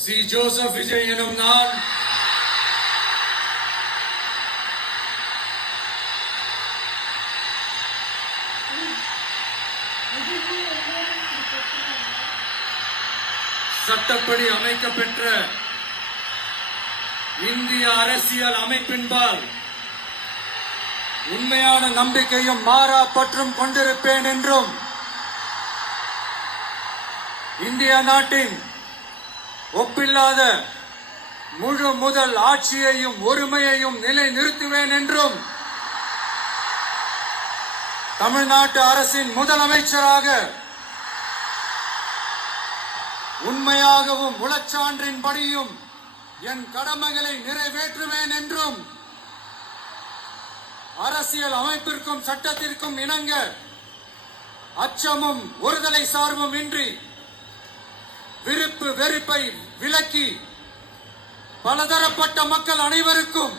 C. Joseph Vijay எனும் நான் சட்டப்படி அமைக்கப்பெற்ற இந்திய அரசியல் அமைப்பின்பால் உண்மையான நம்பிக்கையும் மாறா பற்றும் கொண்டிருப்பேன் என்றும் இந்திய நாட்டின் ஒப்பில்லாத முழு முதல் ஆட்சியையும் ஒருமையையும் நிலைநிறுத்துவேன் என்றும் தமிழ்நாட்டு அரசின் முதலமைச்சராக உண்மையாகவும் உளச்சான்றின்படியும் என் கடமைகளை நிறைவேற்றுவேன் என்றும் அரசியல் அமைப்பிற்கும் சட்டத்திற்கும் இணங்க அச்சமும் ஒருதலை சார்பும் இன்றி விருப்பு வெறுப்பை விலக்கி பலதரப்பட்ட மக்கள் அனைவருக்கும்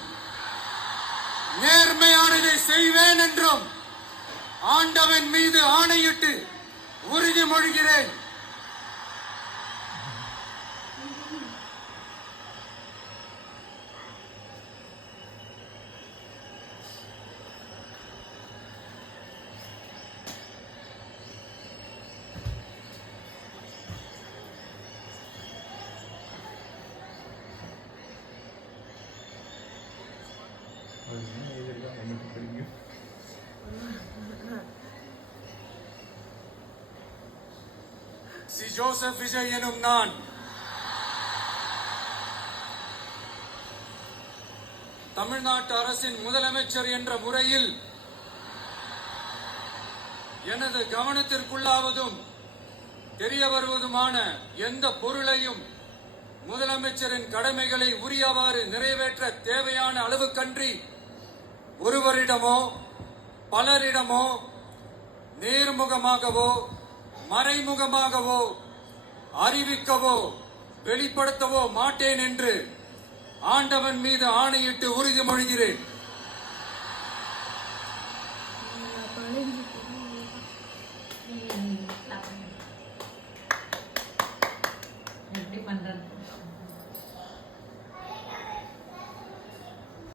நேர்மையானதை செய்வேன் என்றும் ஆண்டவன் மீது ஆணையிட்டு உறுதிமொழிகிறேன். சி. ஜோசப் விஜய் எனும் நான் தமிழ்நாட்டு அரசின் முதலமைச்சர் என்ற முறையில் எனது கவனத்திற்குள்ளாவதும் தெரிய வருவதுமான எந்த பொருளையும் முதலமைச்சரின் கடமைகளை உரியவாறு நிறைவேற்ற தேவையான அளவுக்கன்றி ஒருவரிடமோ பலரிடமோ நேர்முகமாகவோ மறைமுகமாகவோ அறிவிக்கவோ வெளிப்படுத்தவோ மாட்டேன் என்று ஆண்டவன் மீது ஆணையிட்டு உறுதிமொழிகிறேன்.